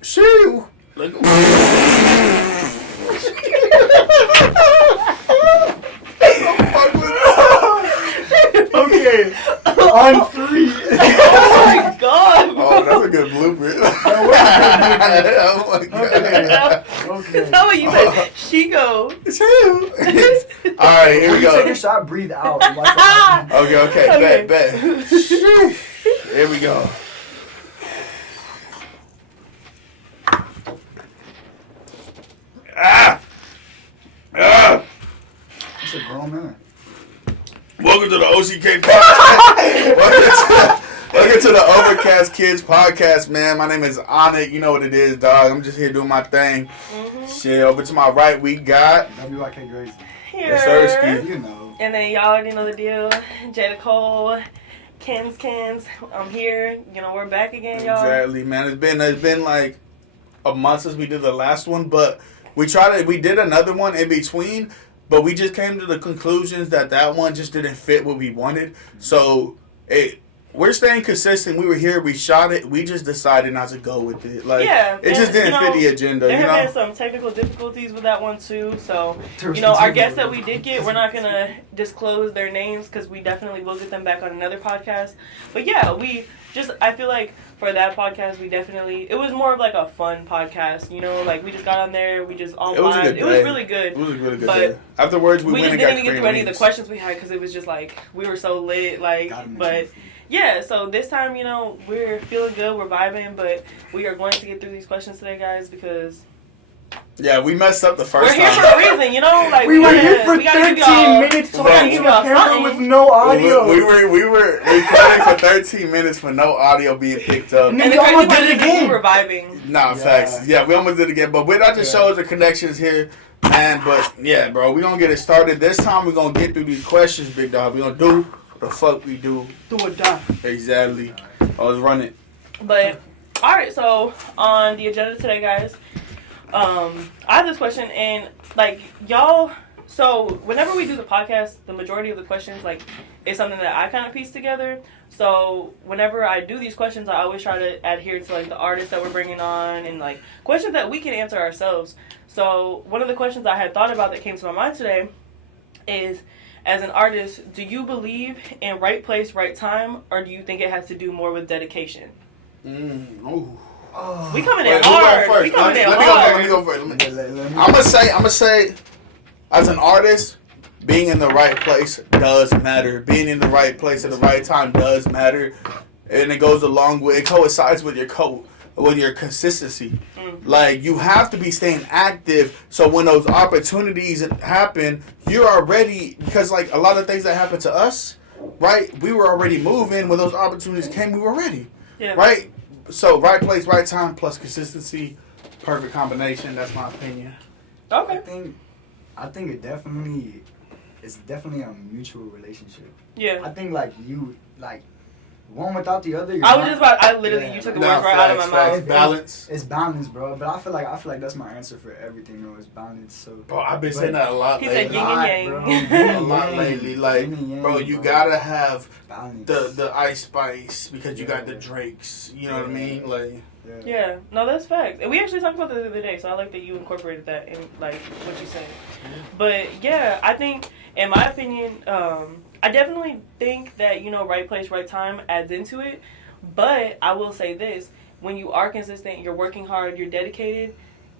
Shoot. Like, Okay. On 3. Oh my god. oh, that's a good blooper. Oh my god. Okay. That's what you said. She go. Shoot. Alright, here we When you take go. a shot, breathe out. Watch what happens. Okay, bet. Here we go. It's a grown man. Welcome to the OCK podcast. Welcome to the Overcast Kids podcast, man. My name is Onyx. You know what it is, dog. I'm just here doing my thing. Mm-hmm. Shit, over to my right, we got... Wyk Grazy. Here. Yes, sir, You know. And then y'all already know the deal. Jada Cole, Kens. I'm here. You know, we're back again, y'all. Exactly, man. It's been like a month since we did the last one, but we did another one in between, but we just came to the conclusions that one just didn't fit what we wanted. So we're staying consistent. We were here, we shot it, we just decided not to go with it. Like, yeah, it just didn't fit the agenda. There have been some technical difficulties with that one too. So, our guests that we did get, we're not going to disclose their names because we definitely will get them back on another podcast. But yeah, I feel like for that podcast, it was more of like a fun podcast, you know, like we just got on there, we just all vibed. It was really good. It was a really good But day. Afterwards, we went just and didn't got even get through any of the questions we had because it was just like, we were so lit, like, but... Yeah, so this time, you know, we're feeling good, we're vibing, but we are going to get through these questions today, guys, because... Yeah, we messed up the first we're here time. for a reason, you know? Like, we were here for 13 minutes talking to a camera with no audio. We recording for 13 minutes for no audio being picked up. And then we almost did it again. We were vibing. Nah, facts. Yeah, we almost did it again. But that just shows the connections here, man. But, yeah, bro, we're going to get it started. This time, we're going to get through these questions, big dog. We're going to do... the fuck we do. Do or die. Exactly. Let's run it. But, alright, so on the agenda today, guys, I have this question, and, like, y'all, so whenever we do the podcast, the majority of the questions, like, is something that I kind of piece together. So whenever I do these questions, I always try to adhere to, like, the artists that we're bringing on and, like, questions that we can answer ourselves. So one of the questions I had thought about that came to my mind today is... as an artist, do you believe in right place, right time, or do you think it has to do more with dedication? We coming in hard. Let me go first. I'm gonna say, as an artist, being in the right place does matter. Being in the right place at the right time does matter, and it coincides with your consistency. Like, you have to be staying active, so when those opportunities happen, you're already, because like a lot of things that happen to us, right, we were already moving. When those opportunities came, we were ready. Yeah. Right? So right place, right time plus consistency, perfect combination. That's my opinion. Okay. I think it's definitely a mutual relationship. Yeah. I think one without the other. You took the words right out of my mouth. Balance. It's balance, bro. But I feel like that's my answer for everything, bro. It's balance. So, bro, I've been saying that a lot lately. He said yin and yang. A lot lately. Like, bro, you gotta have the Ice Spice because you got the Drakes. You know what I mean? Like. Yeah, no, that's facts. And we actually talked about that the other day, so I like that you incorporated that in, like, what you said. But, yeah, I think, in my opinion, I definitely think that, you know, right place, right time adds into it. But I will say this. When you are consistent, you're working hard, you're dedicated,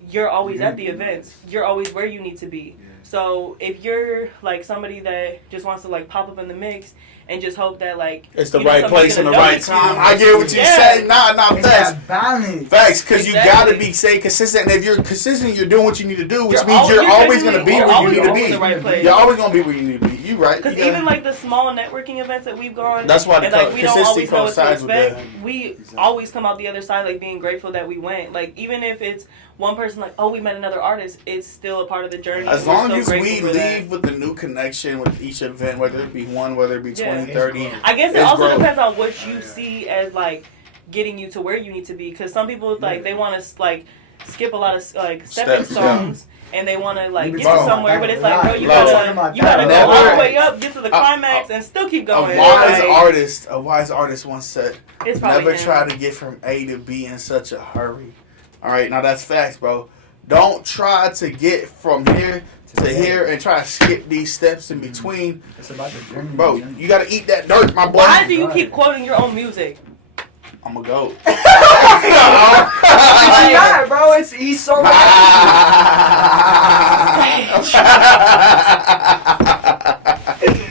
you're always at the events. You're always where you need to be. Yeah. So if you're, like, somebody that just wants to, like, pop up in the mix and just hope that, like... it's the right place and the right time. I get what you say. Nah, facts. Balance. Facts, because you got to stay consistent. And if you're consistent, you're doing what you need to do, which means you're always going to be where you need to be. In the right place. You're always going to be where you need to be. You right. Because even, like, the small networking events that we've gone... that's why the we don't always know what to expect. With that. We always come out the other side, like, being grateful that we went. Like, even if it's one person, like, oh, we met another artist, it's still a part of the journey. As long as we leave with the new connection with each event, whether it be 1, whether it be 20, 30. I guess it also depends on what you see as, like, getting you to where you need to be. Because some people, like, they want to, like, skip a lot of, like, stepping stones. And they want to, like, get to somewhere, but it's like, bro, you gotta go all the way up, get to the climax, and still keep going. A wise artist once said, it's never try to get from A to B in such a hurry. All right, now that's facts, bro. Don't try to get from here to here and try to skip these steps in between. It's about the journey. Bro, you got to eat that dirt, my boy. Why do you keep quoting your own music? I'm a goat. He's not, bro. He's so What's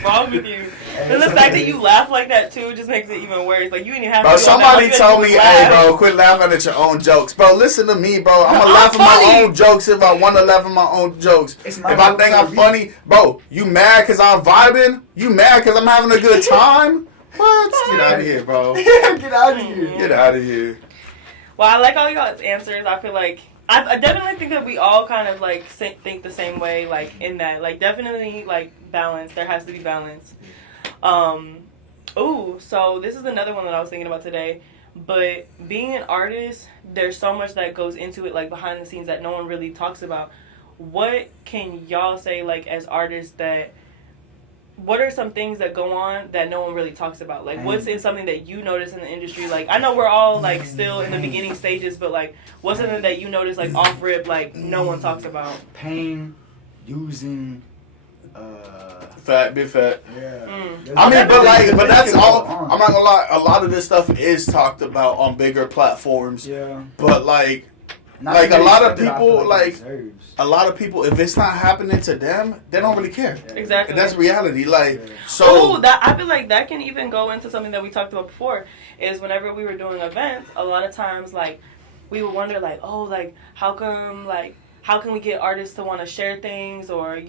wrong with you? And the fact that you laugh like that too just makes it even worse. Like you didn't even have Bro, to. somebody told me, hey, bro, quit laughing at your own jokes. Bro, listen to me, bro. I'm gonna laugh at my own jokes if I want to laugh at my own jokes. If I think I'm funny, bro, you mad because I'm vibing? You mad because I'm having a good time? What? Get out of here, bro. Get out of here. Get out of here. Well, I like all y'all's answers. I feel like I definitely think that we all kind of like think the same way. Like in that, like definitely like balance. There has to be balance. So this is another one that I was thinking about today. But being an artist, there's so much that goes into it, like behind the scenes that no one really talks about. What can y'all say, like as artists, what are some things that go on that no one really talks about? Like, what's in something that you notice in the industry? Like, I know we're all, like, still in the beginning stages, but, like, what's something that you notice, like, off-rip, like, no one talks about? Pain, using, Fat, big fat. yeah. I mean, but that's all. I'm not gonna lie. A lot of this stuff is talked about on bigger platforms. Yeah. But, like a lot of people, a lot of people, if it's not happening to them, they don't really care. Exactly. And that's reality. Like, so. Oh, that I feel like that can even go into something that we talked about before. Is whenever we were doing events, a lot of times like we would wonder like, oh, like how can we get artists to want to share things or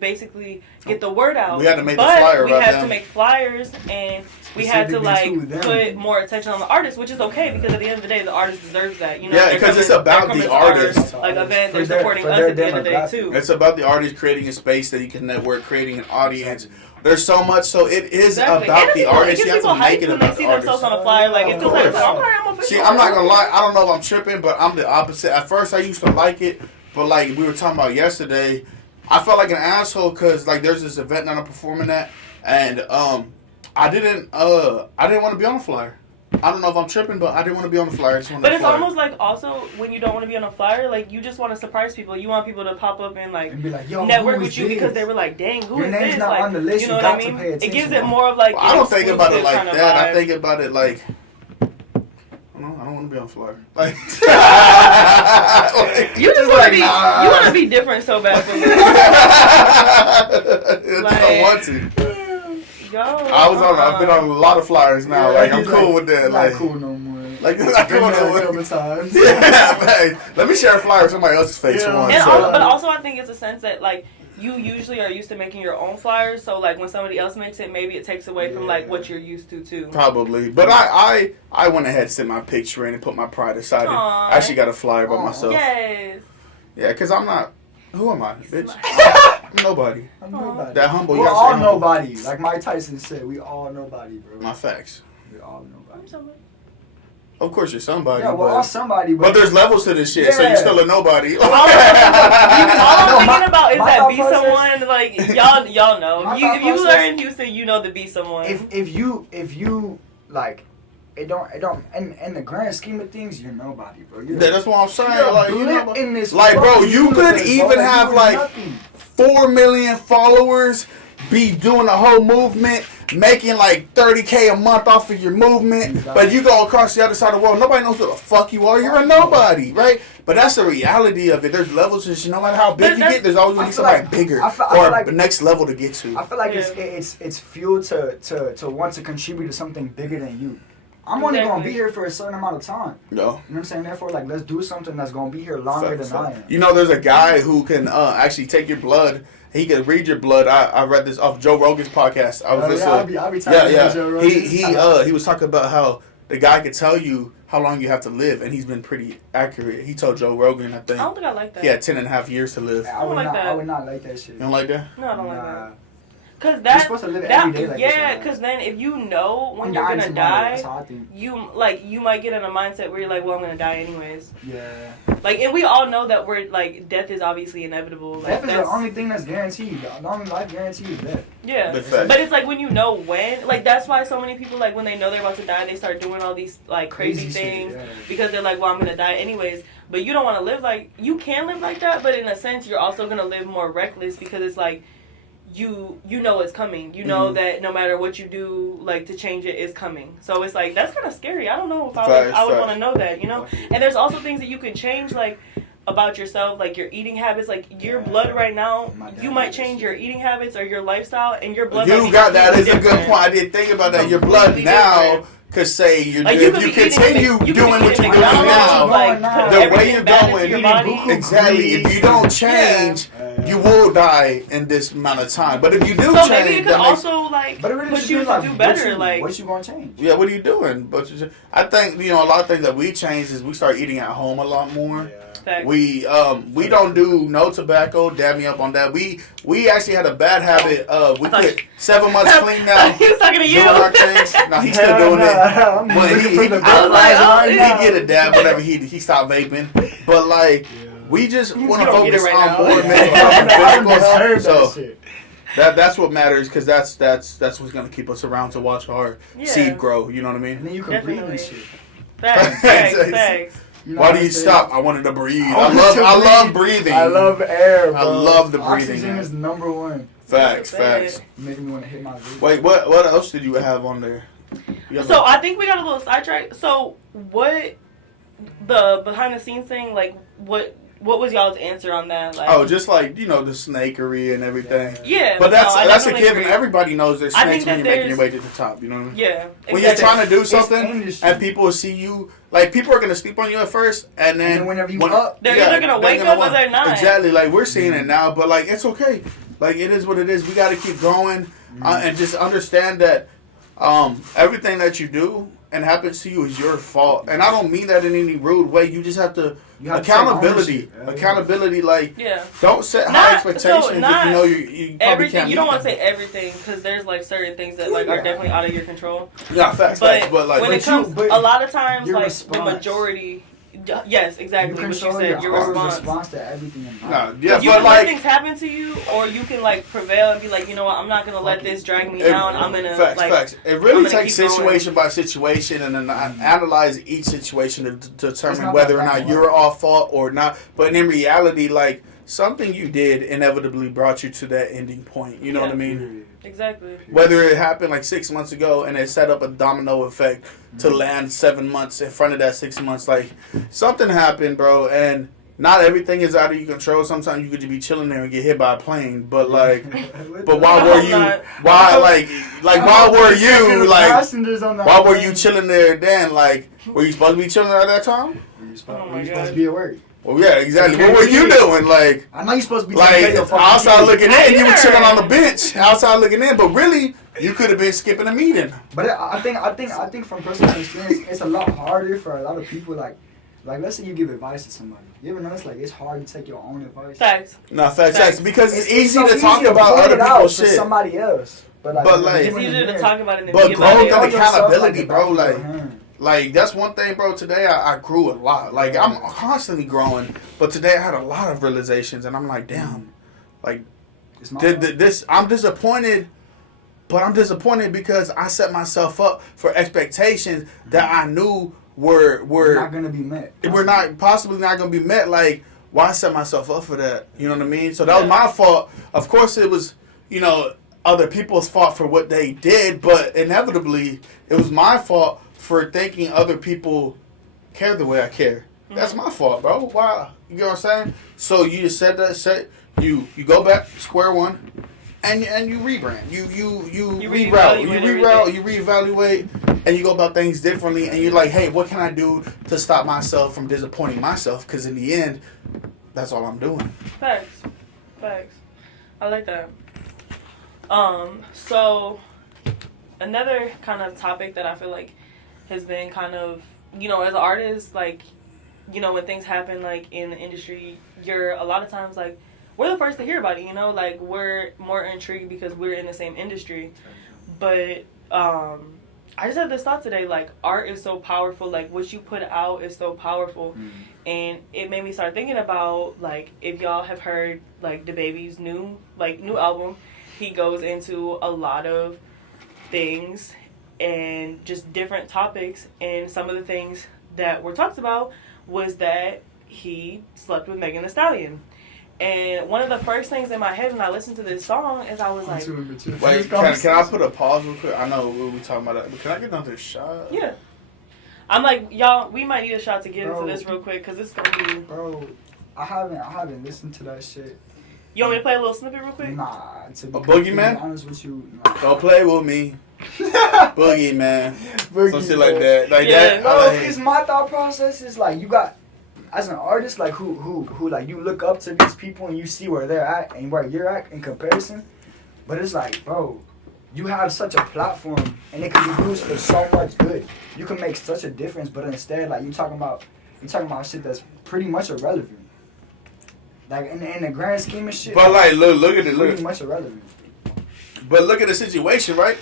basically get the word out? We had to make the flyer. We had to make flyers and we had to like put more attention on the artist, which is okay because at the end of the day, the artist deserves that. Yeah, because it's about the artist. Like event, they're supporting us at the end of the day too. It's about the artist creating a space that you can network, creating an audience. There's so much, so it is about the artist. You have to make it about the artist. They see themselves on a flyer, like it feels like, I'm official. See, I'm not gonna lie. I don't know if I'm tripping, but I'm the opposite. At first, I used to like it, but like we were talking about yesterday, I felt like an asshole because like there's this event that I'm performing at, and I didn't want to be on the flyer. I don't know if I'm tripping, but I didn't want to be on the flyer. But it's almost like also when you don't want to be on a flyer, like you just want to surprise people. You want people to pop up and like be yo, network with you because they were like, "Dang, who is this?" Not like, on the list. You know what I mean? It gives it more of like. Well, I don't think about it like that. I think about it like. I don't want to be on the flyer. Like, you just want to be. You want to be different so bad for me. I don't want to. Yo, I've been on a lot of flyers now. Yeah, like I'm cool with that. Not Like cool no more. Like not cool no more. Couple times. Yeah, man. Let me share a flyer with somebody else's face for once. But also I think it's a sense that like you usually are used to making your own flyers, so like when somebody else makes it, maybe it takes away from like what you're used to too. Probably, but I went ahead and sent my picture in and put my pride aside. I actually got a flyer by myself. Yes. Yeah, because I'm not. Who am I, bitch? I'm nobody. I'm nobody. That humble. We're all nobody. Like Mike Tyson said, we all nobody, bro. My facts. We all nobody. Of course, you're somebody. Yeah, we're all somebody. But there's levels to this shit, so you're still a nobody. All I'm thinking about is that be someone. Like y'all know. If you learn in Houston, you know to be someone. If you like. It don't. In the grand scheme of things, you're nobody, bro. That's what I'm saying. Like, you know, in this like, bro, you could even have like 4 million followers, be doing a whole movement, making like $30K a month off of your movement, but you go across the other side of the world, nobody knows who the fuck you are. You're a nobody, right? But that's the reality of it. There's levels to shit. No matter how big you get, there's always gonna be somebody bigger or the next level to get to. I feel like it's fuel to want to contribute to something bigger than you. I'm only going to be here for a certain amount of time. No. You know what I'm saying? Therefore, like, let's do something that's going to be here longer than I am. You know, there's a guy who can actually take your blood. He can read your blood. I read this off Joe Rogan's podcast. I was listening. I'll be Joe Rogan. He was talking about how the guy could tell you how long you have to live, and he's been pretty accurate. He told Joe Rogan, I think. I don't think I like that. He had 10.5 years to live. I would not like that shit. You don't like that? No, I don't like that. Cause that's supposed to live that, every day like yeah. this, Cause then if you know when I'm you're dying gonna tomorrow, die, that's how I think. you might get in a mindset where you're like, well, I'm gonna die anyways. Yeah. Like, and we all know that we're like, death is obviously inevitable. Like, Death is that's the only thing that's guaranteed. The only life guarantee is death. yeah. The fact. But it's like when you know when, like that's why so many people like when they know they're about to die, they start doing all these like crazy things shit, yeah. because they're like, well, I'm gonna die anyways. But you don't want to live like you can live like that, but in a sense, you're also gonna live more reckless because it's like you know it's coming. You know that no matter what you do, like to change it is coming. So it's like that's kind of scary. I don't know if I would want to know that, you know. And there's also things that you can change, like about yourself, like your eating habits, like your blood right now. You might change your eating habits or your lifestyle, and your blood. You got that. Is a good point. I didn't think about that. Your blood now could say like if you continue doing what you're doing now, the way you're going, exactly. If you don't change, you will die in this amount of time. But if you do change, maybe it could also like but it really push you to do better. Like, what you gonna change? Yeah, what are you doing? But I think a lot of things that we changed is we start eating at home a lot more. Facts. We don't do no tobacco. Dab me up on that. We actually had a bad habit. We quit 7 months clean now. He was talking to you. Doing our things. No, he's still doing it. But he get a dab whenever he stopped vaping. But like we just want to focus on more mental health and physical health. So that's what matters because that's what's gonna keep us around to watch our seed grow. You know what I mean? And then you can breathe and shit. Facts. You know Why do you stop? I wanted to breathe. I love breathing. I love air, bro. I love the breathing. Oxygen is number one. Facts. Making me want to hit my breathing. Wait, what else did you have on there? So I think we got a little sidetracked. So what the behind the scenes thing? Like what was y'all's answer on that? Like, just like the snakery and everything. Yeah, but that's a given. agree. Everybody knows there's snakes when you're making your way to the top. You know what I mean? Yeah. Exactly. When you're trying to do something and people see you, like people are gonna sleep on you at first, and then whenever you up, they're either gonna wake up or they're not. Exactly. Like we're seeing it now, but like it's okay. Like it is what it is. We got to keep going and just understand that everything that you do and happens to you is your fault. And I don't mean that in any rude way. You just have to accountability. Accountability, like don't set high expectations if you know you probably can't. You don't want to say everything because there's like certain things that like are definitely out of your control. Yeah, facts. But like when it comes, a lot of times like response. the majority. Yes, exactly. You what you said, your response to everything in life. You can let things happen to you, or you can like prevail and be like, you know what, I'm not gonna let this drag me down. I'm gonna facts. It really takes situation by situation and then analyze each situation to determine whether or not you're off fault or not. But in reality, like something you did inevitably brought you to that ending point. You know what I mean? Exactly. Whether it happened like 6 months ago and it set up a domino effect to land 7 months in front of that 6 months, like something happened, bro, and not everything is out of your control. Sometimes you could be chilling there and get hit by a plane, but like, but why were you? Why why were you chilling there then? Like, were you supposed to be chilling at that time? Were you supposed to be at work? Well, yeah, exactly. What were you doing? Like, I know you're supposed to be like outside looking in. You were chilling on the bench, outside looking in. But really, you could have been skipping a meeting. But I think from personal experience, it's a lot harder for a lot of people. Like let's say you give advice to somebody. You ever notice like it's hard to take your own advice? Facts. No, facts. Because it's easy so to talk about other people's shit. Somebody else. But like it's easier to talk about it than but growth and accountability, bro. Like that's one thing, bro. Today I grew a lot. Like I'm constantly growing, but today I had a lot of realizations, and I'm like, damn, like I'm disappointed, but I'm disappointed because I set myself up for expectations that I knew were not gonna be met. We're not possibly not gonna be met. Like why set myself up for that? You know what I mean? So that was my fault. Of course, it was other people's fault for what they did, but inevitably it was my fault for thinking other people care the way I care. That's my fault, bro. Why? You know what I'm saying? So you just said that. You go back to square one, and you rebrand. You reroute. You reevaluate, and you go about things differently. And you're like, hey, what can I do to stop myself from disappointing myself? Because in the end, that's all I'm doing. Facts. I like that. So another kind of topic that I feel like has been kind of, as an artist, like, when things happen, like, in the industry, you're a lot of times, like, we're the first to hear about it, you know? Like, we're more intrigued because we're in the same industry. But, I just had this thought today, like, art is so powerful. Like, what you put out is so powerful. And it made me start thinking about, like, if y'all have heard, like, DaBaby's new album, he goes into a lot of things and just different topics. And some of the things that were talked about was that he slept with Megan Thee Stallion. And one of the first things in my head when I listened to this song is I was like... Wait, can I put a pause real quick? I know we'll be talking about that, but can I get another shot? Yeah. I'm like, y'all, we might need a shot to get into this real quick because it's going to be... Bro, I haven't listened to that shit. You want me to play a little snippet real quick? Nah. To be Boogeyman? honest with you, nah. Don't play with me. Boogeyman. Some shit like that. Like that. Bro, because my thought process is like, you got... As an artist, like who like you look up to these people and you see where they're at and where you're at in comparison, but it's like, bro, you have such a platform and it can be used for so much good. You can make such a difference, but instead, like you talking about shit that's pretty much irrelevant. Like in the grand scheme of shit. But like, look at it. Pretty much irrelevant. But look at the situation, right?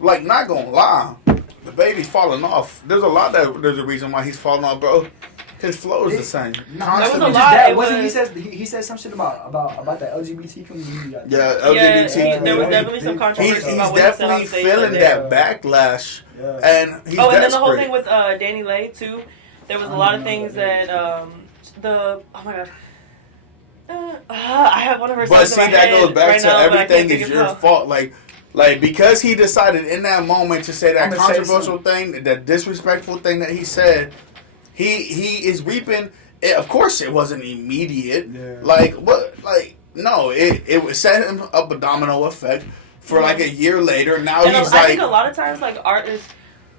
Like, not gonna lie, the baby's falling off. There's a reason why he's falling off, bro. His flow is the same. That was a lot. He said some shit about the LGBT community. Yeah, LGBT. There was definitely some controversy. He's about definitely feeling that backlash, and he's desperate. And then the whole thing with Danny Lay too. There was a lot of things that oh my god. I have one of her. But see, that goes back to everything is your fault. Like because he decided in that moment to say that controversial thing, that disrespectful thing that he said. He is reaping. Of course, it wasn't immediate. Yeah. No, it would set him up a domino effect for like a year later. Now and he's I think a lot of times, like artists,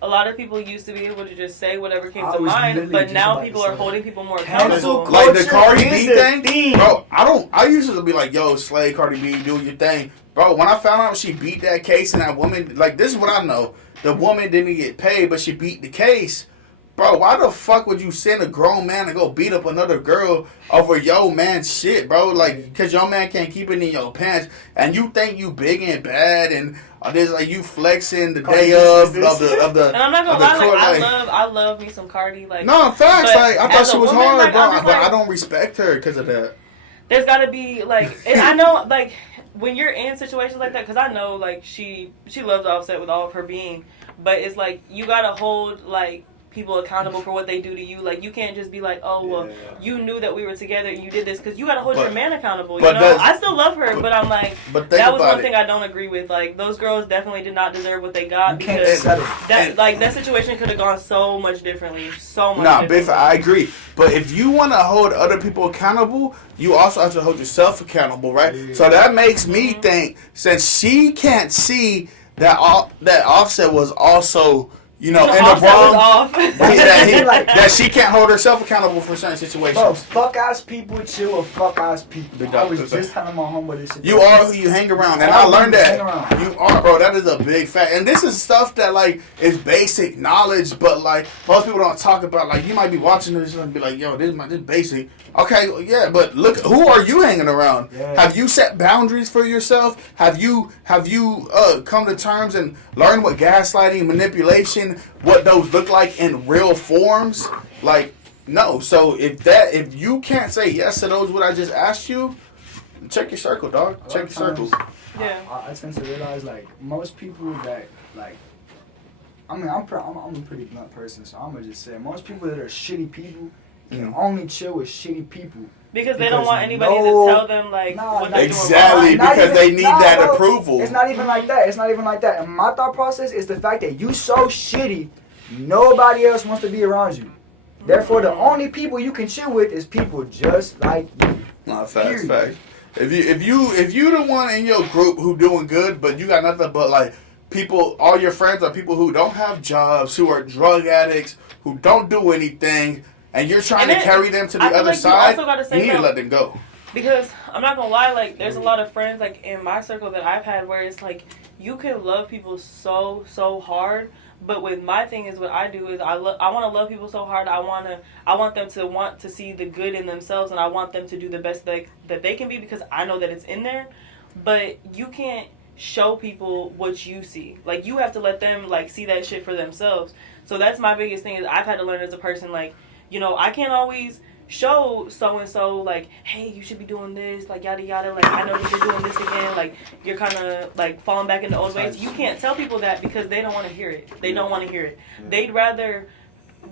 a lot of people used to be able to just say whatever came to mind, but now people are holding people more accountable. Like the Cardi B thing, bro. I used to be like, "Yo, slay Cardi B, do your thing." Bro, when I found out she beat that case and that woman, like, this is what I know. The woman didn't get paid, but she beat the case. Bro, why the fuck would you send a grown man to go beat up another girl over your man's shit, bro? Like, because your man can't keep it in your pants, and you think you big and bad, and there's like you flexing the day of the. And I'm not gonna lie, like, I love me some Cardi. Like, no, facts. Like, I thought she was hard, like, bro, but I don't respect her because of that. There's gotta be like, and I know like when you're in situations like that, because I know like she loves Offset with all of her being, but it's like you gotta hold like people accountable for what they do to you. Like, you can't just be like, oh, well, you knew that we were together and you did this, because you got to hold your man accountable, you know? I still love her, but I'm like, that was one thing I don't agree with. Like, those girls definitely did not deserve what they got, because that situation could have gone so much differently. So much differently. Biff, I agree. But if you want to hold other people accountable, you also have to hold yourself accountable, right? Yeah. So that makes me think, since she can't see that Offset was also... in the wrong, that she can't hold herself accountable for certain situations. Bro, fuck ass people chill with fuck ass people. I was just telling my homeboy this shit. You are who you hang around, and I learned that. You are, bro. That is a big fact, and this is stuff that like is basic knowledge, but like most people don't talk about. Like, you might be watching this and be like, "Yo, this basic." Okay, yeah, but look, who are you hanging around? Yeah. Have you set boundaries for yourself? Have you come to terms and learn what gaslighting, manipulation, what those look like in real forms? Like, no. So if you can't say yes to those what I just asked you, check your circle, dog. Check your circle. Yeah. I tend to realize like most people that like, I mean I'm a pretty blunt person, so I'm gonna just say most people that are shitty people can only chill with shitty people. Because they don't want anybody to tell them, like, what they're exactly, doing. because they need that approval. It's not even like that. And my thought process is the fact that you so shitty, nobody else wants to be around you. Therefore, the only people you can chill with is people just like you. No, facts. If you the one in your group who doing good, but you got nothing but, like, people, all your friends are people who don't have jobs, who are drug addicts, who don't do anything, and you're trying to carry them to the other side, you need to let them go. Because, I'm not going to lie, like, there's a lot of friends, like, in my circle that I've had where it's like, you can love people so, so hard, But with my thing is what I do is I want to love people so hard. I want them to want to see the good in themselves, and I want them to do the best that they can be because I know that it's in there. But you can't show people what you see. Like, you have to let them, like, see that shit for themselves. So that's my biggest thing is I've had to learn as a person, like, you know, I can't always show so-and-so, like, hey, you should be doing this, like, yada yada, like, I know that you're doing this again, like, you're kind of, like, falling back into old ways. You can't tell people that because they don't want to hear it. They don't want to hear it. They'd rather,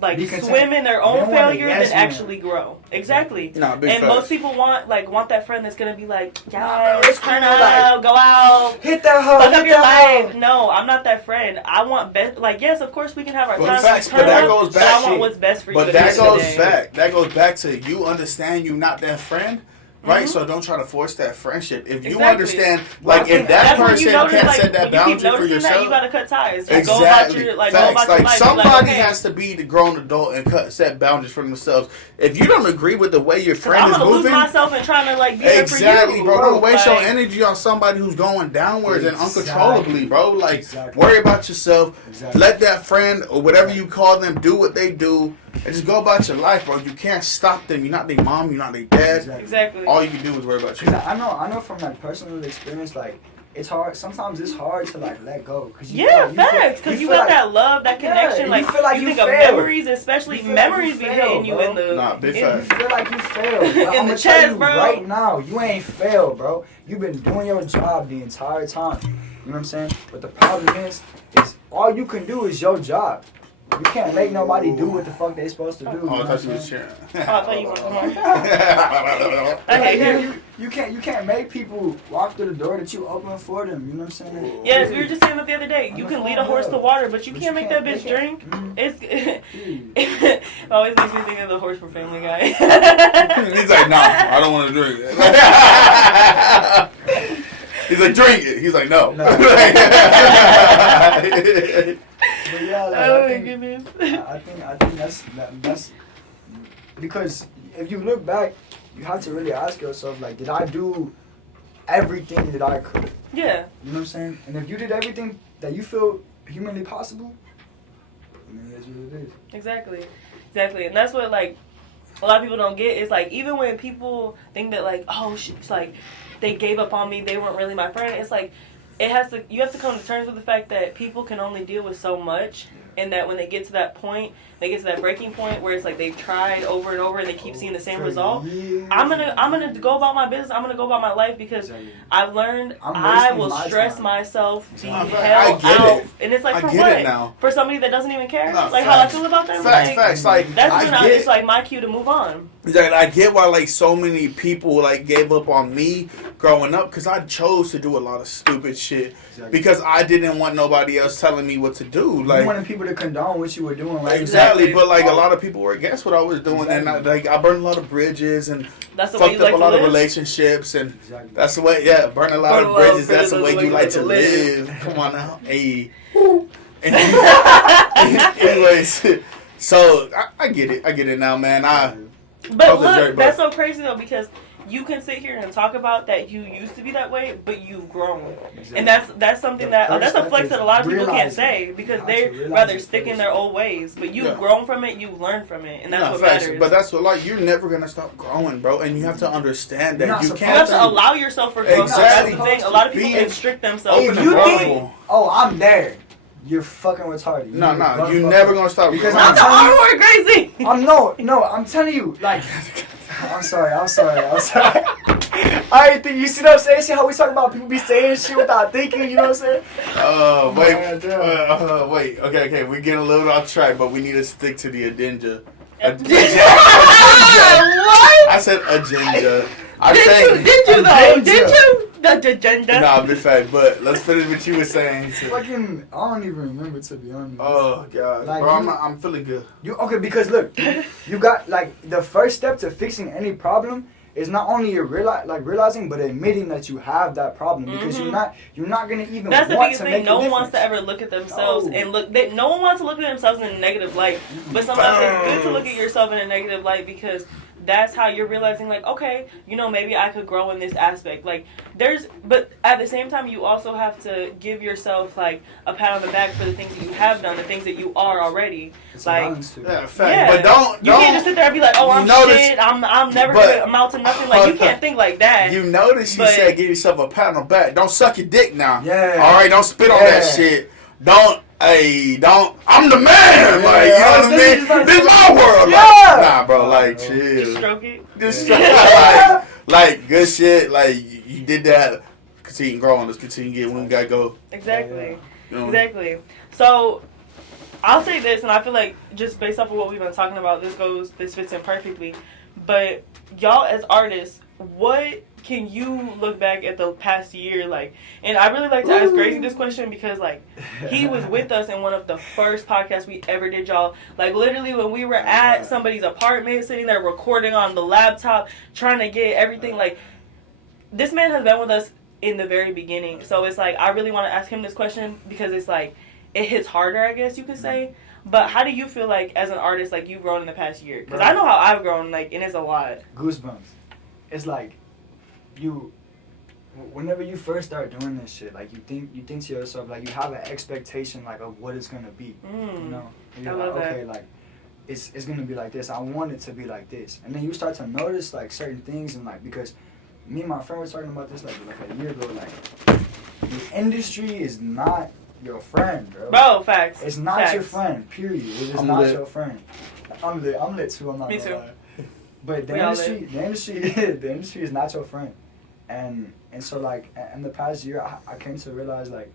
like, swim in their own failure than actually grow. Exactly. No, and most people want that friend that's gonna be like, yes, turn up, go out, hit that hoe, fuck up your life. No, I'm not that friend. I want best. Like, yes, of course we can have our time. But that goes back. But I want what's best for you. But that goes back. That goes back to you understand you not that friend. Right, so don't try to force that friendship. If you understand, like, if that person can't set that boundary for yourself, you gotta cut ties. Exactly. Go about your life. Somebody has to be the grown adult and set boundaries for themselves. If you don't agree with the way your friend is moving, I'm gonna lose myself and trying to, like, be there for you. Exactly, bro. Don't waste your energy on somebody who's going downwards and uncontrollably, bro. Like, worry about yourself. Let that friend or whatever you call them do what they do. And just go about your life, bro. You can't stop them. You're not their mom. You're not their dad. Exactly. All you can do is worry about you. I know from, like, personal experience, like, it's hard. Sometimes it's hard to, like, let go. Facts. Because you got like, that love, that connection. Like, you feel like you think failed. of memories, especially memories be hitting you in the... Nah, big you feel like you failed. Bro. in the chest, bro. Right now, you ain't failed, bro. You've been doing your job the entire time. You know what I'm saying? But the problem is all you can do is your job. You can't make nobody do what the fuck they supposed to do. Oh, I thought you was cheering. I thought you were You can't make people walk through the door that you open for them. You know what I'm saying? Yes, we were just saying that the other day. You can lead a horse to water, but you can't make that bitch drink. It always makes me think of the horse from Family Guy. He's like, no, I don't want to drink it. He's like, drink it. He's like, no. But yeah, like, oh my goodness. I think that's because if you look back, you have to really ask yourself, like, did I do everything that I could? Yeah. You know what I'm saying? And if you did everything that you feel humanly possible, I mean, that's what it is. Exactly. And that's what, like, a lot of people don't get is, like, even when people think that, like, oh, it's like they gave up on me, they weren't really my friend. It's like you have to come to terms with the fact that people can only deal with so much, and that when they get to that point, they get to that breaking point where it's like they've tried over and over and they keep seeing the same result. I'm gonna go about my business. I'm gonna go about my life because I've learned I will stress myself the hell out, and it's like for what? For somebody that doesn't even care, like how I feel about them. Facts. Like that's when it's like my cue to move on. I get why, like, so many people, like, gave up on me growing up because I chose to do a lot of stupid shit because I didn't want nobody else telling me what to do. Like, you wanted people to condone what you were doing, right? Exactly, but, like, a lot of people were against what I was doing, and I burned a lot of bridges and fucked up a lot of relationships, and that's the way. Yeah, burn a lot of bridges. That's the way you like to live. Come on now, hey. Anyways, so I get it now, man. But look, that's so crazy though, because you can sit here and talk about that you used to be that way, but you've grown. Exactly. And that's something that's a flex that a lot of people can't say because they rather stick in their old ways. But you've grown from it, you've learned from it, and that's what matters. But that's what, like, you're never gonna stop growing, bro, and you have to understand that you can't. You have to allow yourself for growth. Exactly. That's the thing. A lot of people constrict themselves. If you think, I'm there, you're fucking retarded. No, you're never gonna stop. Because I'm the R-word crazy. I'm telling you, like, I'm sorry. I think you see what I'm saying? See how we talk about people be saying shit without thinking, you know what I'm saying? Wait. Okay. We get a little off track, but we need to stick to the agenda. What? I said agenda. Did you though? Did you? The agenda. Nah, big fact. But let's finish what you were saying. Fucking, I don't even remember, to be honest. Oh god, like, bro, I'm feeling good. Because look, you got, like, the first step to fixing any problem is not only realizing, but admitting that you have that problem, because you're not gonna even. That's the want biggest to thing. make No a one wants to ever look at themselves and look. No one wants to look at themselves in a negative light. But sometimes it's good to look at yourself in a negative light because that's how you're realizing, like, okay, you know, maybe I could grow in this aspect. Like, but at the same time, you also have to give yourself, like, a pat on the back for the things that you have done, the things that you are already. It's like, a balance too. Yeah, fact. Yeah. But you can't just sit there and be like, oh, I'm shit, I'm never going to amount to nothing. Like, you can't think like that. You notice you said give yourself a pat on the back. Don't suck your dick now. Yeah. All right, don't spit on that shit. Don't. I'm the man. Like, you know what I mean? This is my world. Yeah. Like, nah, bro. Like, chill. Just stroke it. Just stroke it. Like, good shit. Like, you did that. Continue growing. Let's continue getting. We gotta go. Exactly. You know? Exactly. So, I'll say this, and I feel like just based off of what we've been talking about, this fits in perfectly. But y'all as artists, what can you look back at the past year like? And I really like to ask Grazy this question because like he was with us in one of the first podcasts we ever did, y'all. Like literally when we were at somebody's apartment, sitting there recording on the laptop, trying to get everything. Like this man has been with us in the very beginning, so it's like I really want to ask him this question because it's like it hits harder, I guess you could say. But how do you feel like as an artist, like you've grown in the past year? Because I know how I've grown, like, and it's a lot. Goosebumps. It's like whenever you first start doing this shit, like you think to yourself, like you have an expectation like of what it's gonna be. You know? And you're I love like, that. okay, like it's gonna be like this. I want it to be like this. And then you start to notice like certain things and like because me and my friend were talking about this like a year ago, like the industry is not your friend, bro. Bro, facts. It's not your friend, period. It is not your friend. I'm lit too, I'm not Me gonna too. lie. But the industry is not your friend. And so like in the past year I came to realize like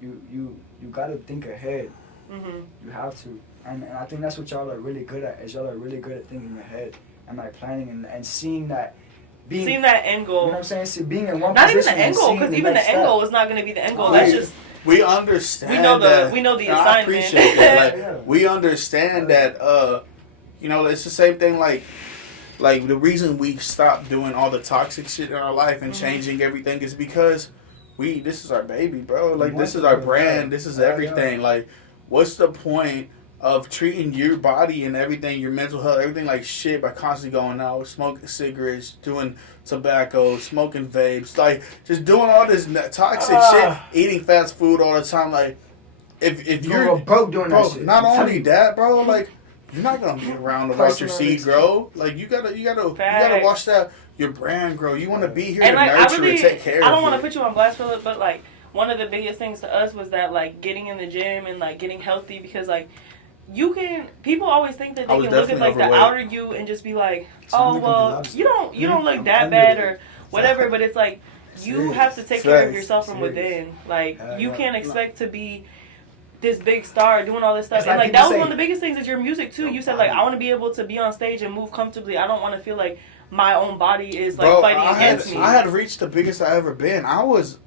you gotta think ahead. Mm-hmm. You have to. And I think that's what y'all are really good at, is y'all are really good at thinking ahead and like planning and seeing that seeing that end goal. You know what I'm saying? See, being in one not position. Not even the end goal, because even the end goal is not gonna be the end goal. That's just we understand. We know the assignment. I appreciate that. Like we understand that. You know, it's the same thing. Like the reason we stopped doing all the toxic shit in our life and changing everything is because this is our baby, bro. Like this is our brand. This is everything. Like, what's the point of treating your body and everything, your mental health, everything like shit by constantly going out, smoking cigarettes, doing tobacco, smoking vapes, like just doing all this toxic shit, eating fast food all the time. Like, if you're broke doing that shit. Not only that, bro, like you're not gonna be around to watch your seed grow. Like you gotta watch that your brand grow. You want to be here and to like, nurture and take care of it. I don't want to put you on blast, Philip, but like one of the biggest things to us was that like getting in the gym and like getting healthy because like. People always think that they can look at like the outer you and just be like, oh well, you don't look that bad or whatever, but it's like you have to take care of yourself from within. Like you can't expect to be this big star doing all this stuff. And like that was one of the biggest things is your music too. You said like I want to be able to be on stage and move comfortably. I don't want to feel like my own body is like fighting against me. I had reached the biggest I ever been. I was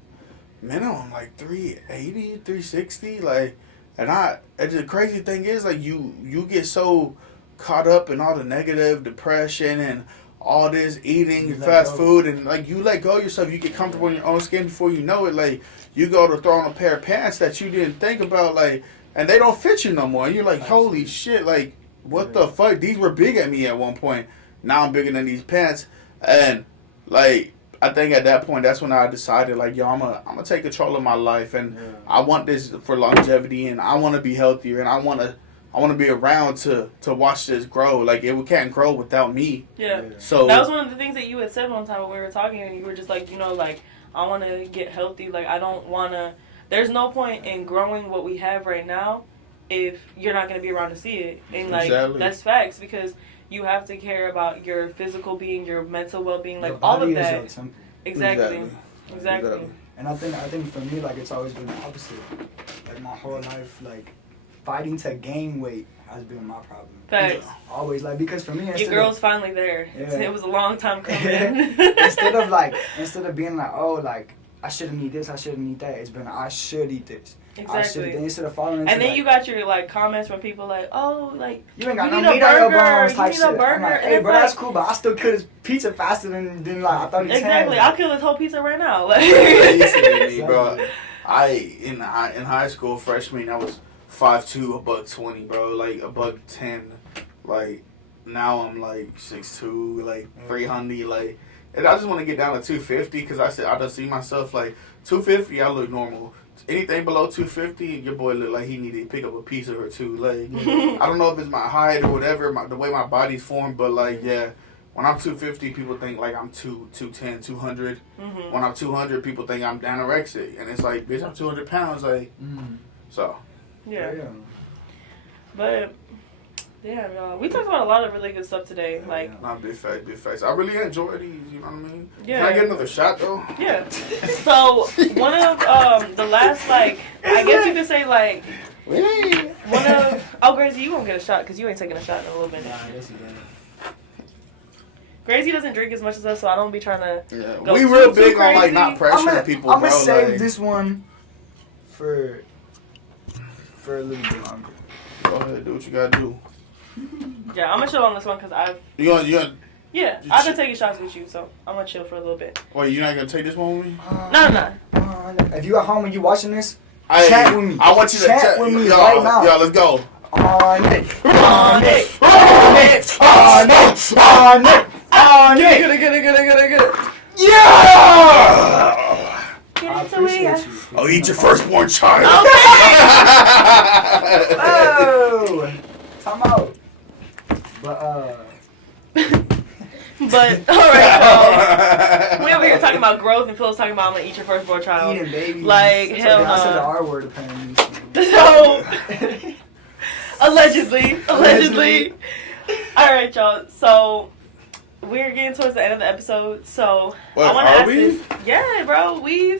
minimum like 380, 360, like. And the crazy thing is, like, you get so caught up in all the negative depression and all this eating fast food, and, like, you let go of yourself. You get comfortable in your own skin before you know it. Like, you go to throw on a pair of pants that you didn't think about, like, and they don't fit you no more. And you're like, holy shit, like, what the fuck? These were big at me at one point. Now I'm bigger than these pants. And, like... I think at that point, that's when I decided, like, yo, I'm gonna take control of my life, and I want this for longevity, and I want to be healthier, and I want to be around to watch this grow. Like, it can't grow without me. Yeah. So that was one of the things that you had said one time when we were talking, and you were just like, you know, like, I want to get healthy. Like, I don't want to. There's no point in growing what we have right now if you're not gonna be around to see it, and like that's facts because. You have to care about your physical being, your mental well-being, like all of that. Exactly. And I think for me, like it's always been the opposite. Like my whole life, like fighting to gain weight has been my problem. Thanks. Always like because for me, your girl's finally there. Yeah. It was a long time coming. instead of being like, oh, like I shouldn't eat this, I shouldn't eat that. It's been I should eat this. Exactly. Instead of following into and then like, you got your like comments from people like, oh, like you ain't got no need meat a on your burger. bones type You need shit. a burger. I'm like, hey, bro, that's cool, but I still could pizza faster than like I thought. Exactly. I'll kill this whole pizza right now. Like, bro. In high school freshman, I was 5'2", $120, bro. Like $110, like now I'm like 6'2", like 300, like, and I just want to get down to 250 because I just see myself like 250. I look normal. Anything below 250, your boy look like he need to pick up a pizza or two. Like, I don't know if it's my height or whatever, the way my body's formed, but like, yeah. When I'm 250, people think like I'm 210, 200. Mm-hmm. When I'm 200, people think I'm anorexic, and it's like, bitch, I'm 200 pounds, like, so. Yeah. But yeah, y'all. We talked about a lot of really good stuff today. Like, Nah, big facts. I really enjoy these. You know what I mean? Yeah. Can I get another shot though? Yeah. So one of the last, like, I guess you could say, like, one of Grazy, you won't get a shot because you ain't taking a shot in a little minute. Nah, yes, you did. Grazy doesn't drink as much as us, so I don't be trying to. Yeah. Go We real too big on like crazy. not pressuring people, I'm bro. gonna save like, this one for a little bit longer. Go ahead, do what you gotta do. Yeah, I'm gonna chill on this one because I've. You gonna I've been taking shots with you, so I'm gonna chill for a little bit. wait? You're not gonna take this one with me? No. If you at home and you watching this, Hey, chat with me. I want you to Chat with me y'all, right now. Y'all, let's go. On it. On it. Get it. Yeah! Get I into it. appreciate you. I'll eat your firstborn child. Oh, time out. But But alright, so we over here talking about growth, and Phil's talking about I'm gonna eat your firstborn child. eating babies. Like, It's hell okay, I said the no. R word apparently. So allegedly. Alright, y'all. So we're getting towards the end of the episode. So What, I want to are ask we? this. Yeah, bro. We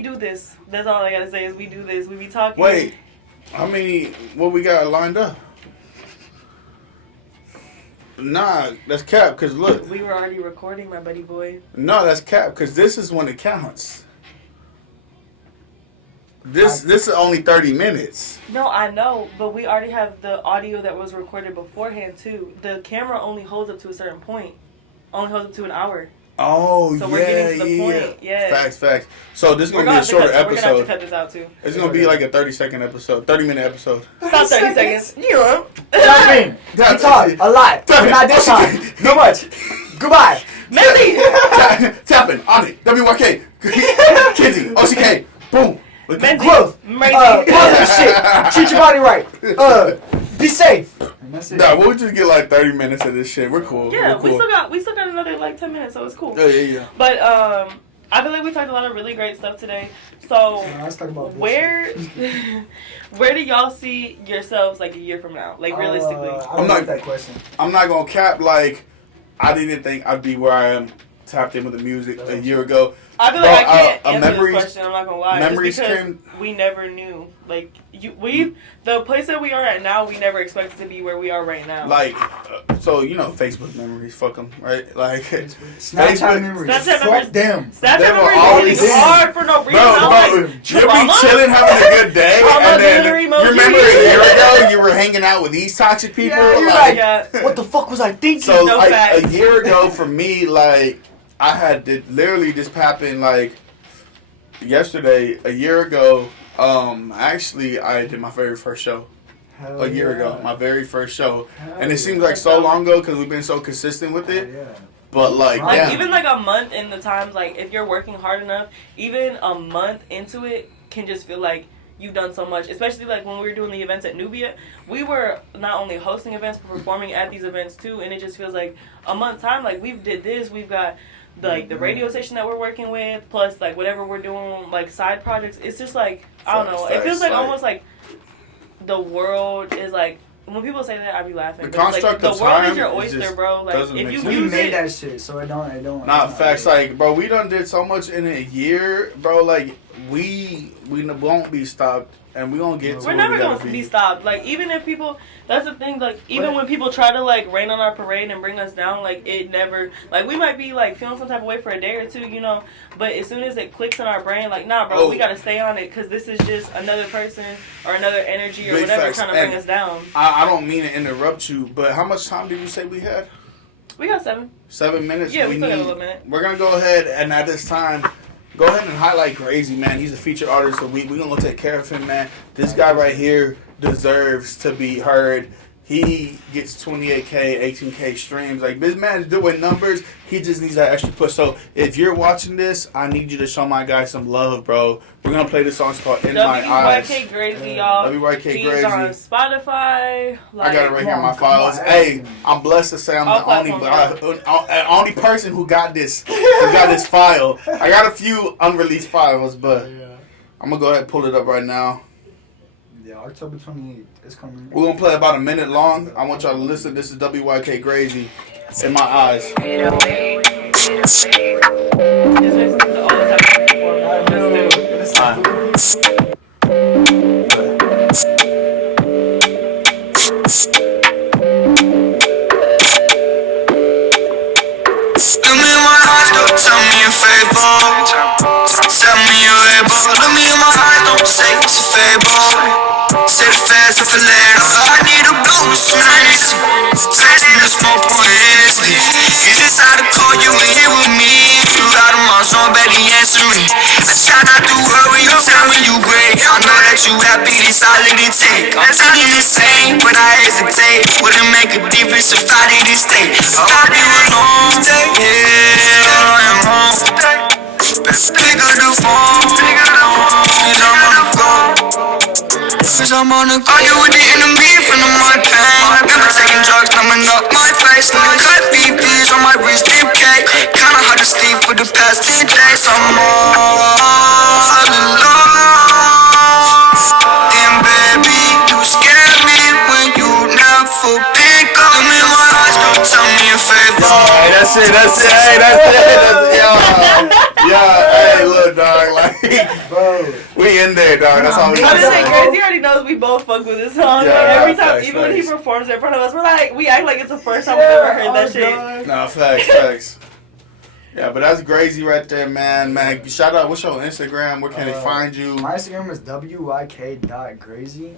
do this. That's all I gotta say is we do this. We be talking. Wait, how many? What we got lined up? Nah, that's cap. Cause look, We were already recording, my buddy boy. no, that's cap. Cause this is when it counts. This is only 30 minutes. No, I know, but we already have the audio that was recorded beforehand too. The camera only holds up to a certain point. Only holds up to an hour. Oh, So yeah, we're getting to the point. Yeah. Facts. So this is We're gonna be a shorter We're gonna have to episode. cut this out too. It's gonna be like a 30-second episode, 30-minute episode. About 30 seconds. Yeah. Jump in. We talk a lot, but not this time. No much. Goodbye. Maybe. Tapping on it. WYK. Kinsey. OCK. Boom. Growth. Maybe. Positive shit. Treat your body right. Be safe. And that's it. Nah, we'll just get like 30 minutes of this shit. We're cool. Yeah, We're cool. we still got another like 10 minutes, so it's cool. Yeah. But I feel like we talked a lot of really great stuff today. So Let's talk about where do y'all see yourselves like a year from now? Like realistically. I don't like that question. I'm not gonna cap. Like, I didn't think I'd be where I am tapped in with the music a year ago. I feel like I can't answer memories- this question. I'm not gonna lie. memories Just because came- we never knew. Like the place that we are at now, we never expected to be where we are right now. Like, so you know, Facebook memories, fuck them, right? Like, Snapchat memories. Snapchat Fuck memories. them. Snapchat They were memories always is in. hard for no reason. bro, I'm you'll like, be trauma? chilling, having a good day, Trauma, and then glitter you emoji. remember a year ago you were hanging out with these toxic people. Yeah, you're like, Yeah. What the fuck was I thinking? so No like facts. a year ago for me, like I had literally just happened like yesterday. A year ago, actually I did my very first show. Hell A year yeah. ago, my very first show, Hell and it yeah. seems like so long ago because we've been so consistent with Hell it. yeah. But like, Like damn. even like a month in the times, like if you're working hard enough, even a month into it can just feel like you've done so much. Especially like when we were doing the events at Nubia, we were not only hosting events but performing at these events too, and it just feels like a month time. Like we've did this, we've got like the radio station that we're working with, plus like whatever we're doing, like side projects. It's just like I don't know. It feels like almost like the world is like. When people say that, I be laughing. The But it's construct like, of the world time is your is oyster, just- bro. Like doesn't if make you sense. We use made it, that shit, so it don't. Not facts, like, bro, we done did so much in a year, bro. Like, we won't be stopped, and we gonna get to we're where never we gonna gotta be stopped. Like even if people, that's the thing. Like even when people try to like rain on our parade and bring us down, like it never. Like we might be like feeling some type of way for a day or two, you know. But as soon as it clicks in our brain, like nah, bro, we gotta stay on it because this is just another person or another energy or Big whatever facts. trying to bring And us down. I don't mean to interrupt you, but how much time did you say we had? We got 7. 7 minutes. Yeah, we still got a little minute. We're gonna go ahead and at this time, go ahead and highlight Grazy, man. He's a featured artist of the week. We're gonna go take care of him, man. This guy right here deserves to be heard. he gets 28K, 18K streams. Like, this man's doing numbers. He just needs that extra push. So, if you're watching this, I need you to show my guy some love, bro. We're going to play this song. It's called In My Eyes. WYK Grazy, y'all. WYK He's Grazy. on Spotify. Like, I got it right here in my files. Hey, I'm blessed to say I'm the only person who got this file. I got a few unreleased files, but I'm going to go ahead and pull it up right now. Yeah, October 28th. It's coming. We're going to play about a minute long. I want y'all to listen. This is WYK Grazy, In My Eyes. This is all the time before. Let's do it. Look me in my eyes, don't tell me a favor. Tell me you're able. Look me in my eyes, don't say it's a favor. Say it fast if it later. I need a boost when I need some. Fast in the smoke, boy, it's this. You decide to call you and here with me. You got them on zone, barely answer me. I try not to worry, you tell me you great. I know that you happy, this all it take. I'm telling the same, but I hesitate. Wouldn't make a difference if I didn't stay. I hope you alone, yeah, I am home. Pick up the phone, cause I'm on the go. Cause I'm on the go. Argue with the enemy from my pain. Never taking drugs, numbing up my face. Nigga cut BPs on my wrist, deep cake. Kinda hard to sleep for the past 10 days. I'm all alone. And baby, you scare me when you never pick up. Look me in my eyes, don't tell me a favor. Hey, that's it. Hey, that's it. Yo, hey, look, dog. Like, Bro. we in there, dog. That's all we I was got. saying, Grazy already knows we both fuck with this song. Yeah, Like, every time, facts, even when he facts. performs in front of us, we're like, we act like it's the first time we've ever heard that shit. God. Nah, facts. Yeah, but that's Grazy right there, man. Shout out. What's your Instagram? Where can they find you? My Instagram is wyk.grazy.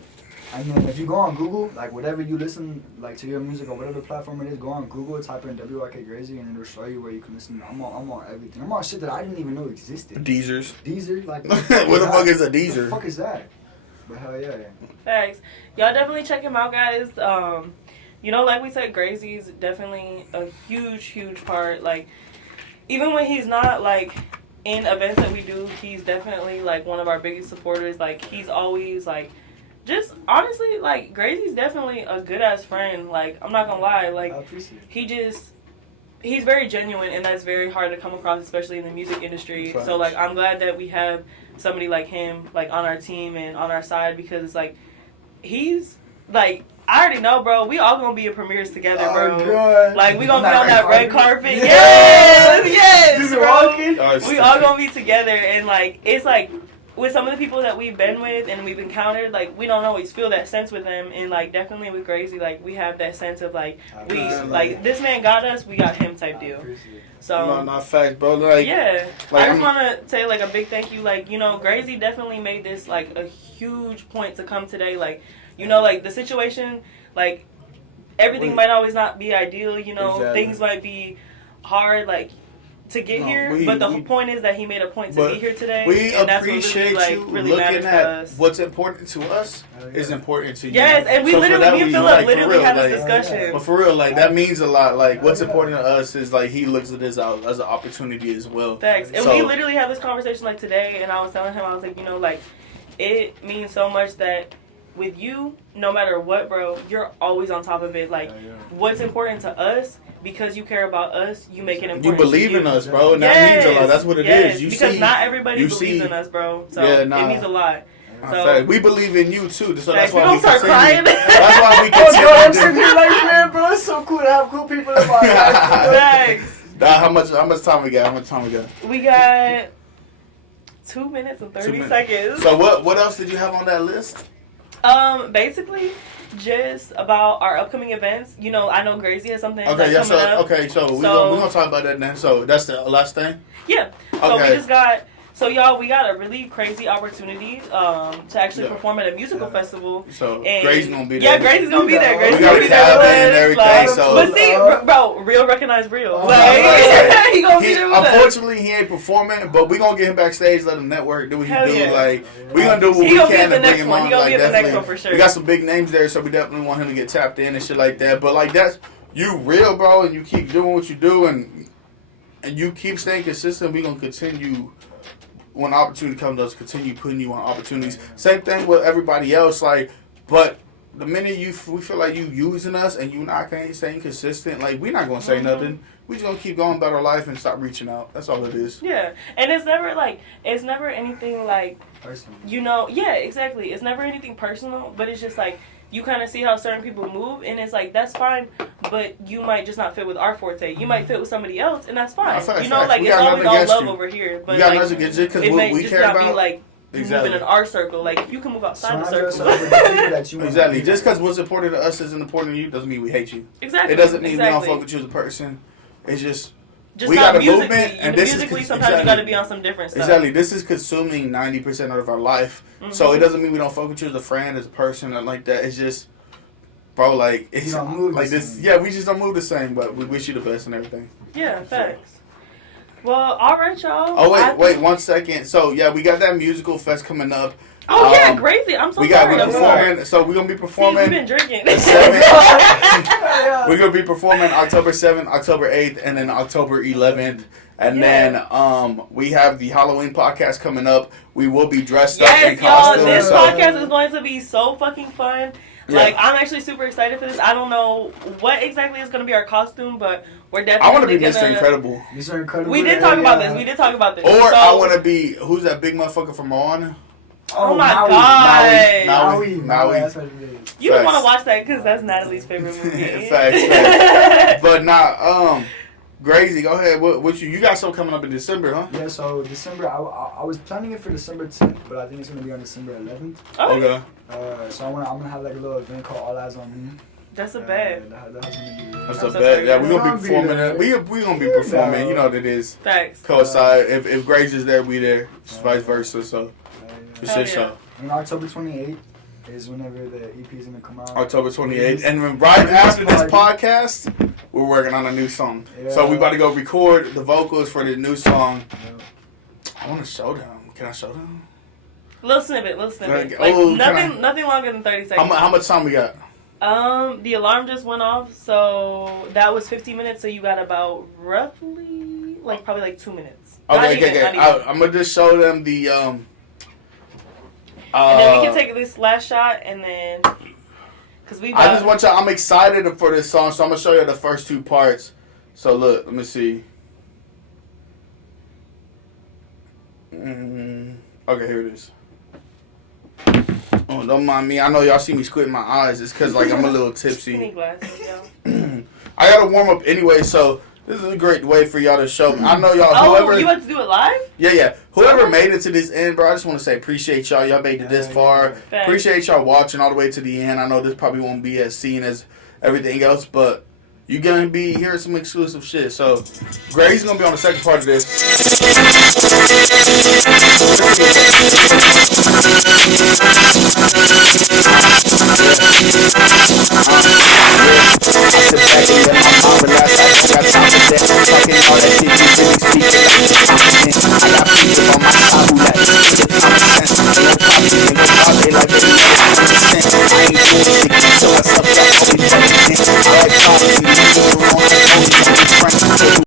And then if you go on Google, like whatever you listen like to your music or whatever platform it is, go on Google, type in WYK Grazy, and it'll show you where you can listen. I'm on everything. I'm on shit that I didn't even know existed. Deezers. Deezer, like What the fuck is a What the Deezer? fuck is that? But hell yeah. Thanks. Y'all definitely check him out, guys. You know, like we said, Grazy's definitely a huge part. Like, even when he's not, like, in events that we do, he's definitely, like, one of our biggest supporters. Like, he's always, like, just, honestly, like, Grazy's definitely a good-ass friend. Like, I'm not gonna lie. Like, I appreciate it. He's very genuine, and that's very hard to come across, especially in the music industry. Right. So, like, I'm glad that we have somebody like him, like, on our team and on our side, because it's, like, he's, like, I already know, bro, we all gonna be at premieres together, bro. God. Like, we gonna On be on that red carpet. carpet. Yes, Just bro. walking. We all gonna be together, and, like, it's, like, with some of the people that we've been with and we've encountered, like, we don't always feel that sense with them, and, like, definitely with Grazy, like, we have that sense of, like, this man got us, we got him type deal. So, No, not facts, bro. Like, yeah. like, I just want to say, like, a big thank you. Like, you know, Grazy definitely made this, like, a huge point to come today. Like, you know, like, the situation, like, everything might always not be ideal, you know. Exactly. Things might be hard, like, to get here. But the whole point is that he made a point to be here today. We and that's appreciate what really, you like, really looking matters to at us. what's important to us is important to you. Yes, and we So for literally, that, me and we, Philip like, for literally real, had like, this discussion. But for real, like, that means a lot. Like, what's important to us is, like, he looks at this as an opportunity as well. Facts. And So- we literally had this conversation, like, today, and I was telling him, I was like, you know, like, it means so much that with you, no matter what, bro, you're always on top of it. Like, what's important to us, because you care about us, you make it important. You believe to in us, bro, and that means a lot. That's what it is. You because see, not everybody you believes see- in us, bro. So Yeah, nah. it means a lot. In So, fact, we believe in you too. So that's we why don't we start continue. crying. That's why we Oh, God, I'm sitting continue. here like, man, bro, it's so cool to have cool people in my life. Thanks. How much time we got? How much time we got? We got 2 minutes and 30 minutes. seconds. So what else did you have on that list? Basically, just about our upcoming events. You know, I know Grazy has something Okay, that's yeah. coming So up. okay, so we're gonna talk about that then. So that's the last thing. Yeah. So Okay. we just got So y'all, we got a really crazy opportunity to actually perform at a musical festival. So and Grazy's gonna be there. Yeah, Grazy's gonna be there. Grazy's We got gonna a be there cabin with and us. everything. Like, So, but see, bro, real recognize real. No, Like, he gonna be there with us. unfortunately, he ain't performing, but we gonna get him backstage, let him network, do what he Hell do. yeah. Like we gonna do what He we gonna be can at the to bring next him one. on. He gonna Like be at the next definitely, one for sure. we got some big names there, so we definitely want him to get tapped in and shit like that. But like that's you real, bro, and you keep doing what you do, and you keep staying consistent. We gonna continue. When opportunity comes to us, continue putting you on opportunities. Same thing with everybody else. Like, but the minute we feel like you using us and you not staying consistent, like we not gonna say nothing. We just gonna keep going about our life and stop reaching out. That's all it is. Yeah, and it's never anything like Personal. you know. Yeah, exactly. It's never anything personal, but it's just like you kind of see how certain people move, and it's like that's fine, but you might just not fit with our forte. You might fit with somebody else, and that's fine. You know, like we it's got always nothing all against love you. over here, but We got like nothing against you because it what may we just care not about. be like you Exactly. moving in our circle. Like you can move outside the Surround circle. yourself with the people that you want. Exactly. Just because what's important to us isn't important to you doesn't mean we hate you. Exactly. It doesn't mean we exactly. don't fuck with you as a person. It's just Just we not got a musically. movement, and this is musically, cons- sometimes you exactly. got to be on some different stuff. Exactly. This is consuming 90% of our life. So it doesn't mean we don't fuck with you as a friend, as a person, nothing like that. It's just, bro, like it's don't move like the this. same. Yeah, we just don't move the same, but we wish you the best and everything. Yeah, facts. Well, all right, y'all. Oh I wait, think- 1 second. So yeah, we got that musical fest coming up. Oh yeah, Grazy. I'm so we got sorry. we I'm sorry. performing. So we're gonna be See, performing. we've been drinking. the 7th. Yeah. We're gonna be performing October 7th, October 8th, and then October 11th. And then we have the Halloween podcast coming up. We will be dressed up in Yes, y'all. costumes. This So podcast is going to be so fucking fun. Yeah. Like, I'm actually super excited for this. I don't know what exactly is going to be our costume, but we're I definitely want to be gonna... Mr. Incredible. Mr. Incredible. We did talk about this. We did talk about this. Or So- I want to be, who's that big motherfucker from Moana? Oh my Maui. God. Maui. Maui. That's what it is. You just Facts. want to watch that because that's Natalie's favorite movie. Facts. But nah, Grazy, go ahead. What you got something coming up in December, huh? Yeah, so December, I was planning it for December 10th, but I think it's going to be on December 11th. Okay. So I'm gonna have like a little event called All Eyes on Me. That's a bet. That's gonna be That's I'm a so bet. sorry. Yeah, we're gonna I'll be be performing there. it. We gonna be performing. You know what it is. Facts. Co-side. If Grazy's there, we there. It's vice versa. So it's Hell shit yeah. show. And October 28th is whenever the EP is gonna come out. October 28th. And then right after this podcast, we're working on a new song. So we about to go record the vocals for the new song. I want to show them. Can I show them? Little snippet. Like, oh, nothing longer than 30 seconds. How much time we got? The alarm just went off, so that was 15 minutes. So you got about roughly, probably 2 minutes. Okay. I'm gonna just show them the and then we can take this last shot, and then because I just want y'all. I'm excited for this song, so I'm gonna show you the first two parts. So look, let me see. Okay, here it is. Oh, don't mind me. I know y'all see me squinting my eyes. It's because I'm a little tipsy. glasses, I gotta warm up anyway, so this is a great way for y'all to show. I know y'all. Oh, whoever, you about to do it live? Yeah. Whoever made it to this end, bro, I just want to say appreciate y'all. Y'all made it this far. Thanks. Appreciate y'all watching all the way to the end. I know this probably won't be as seen as everything else, but you're gonna be hearing some exclusive shit. So, Grazy's gonna be on the second part of this. I sit back and let my mom relax.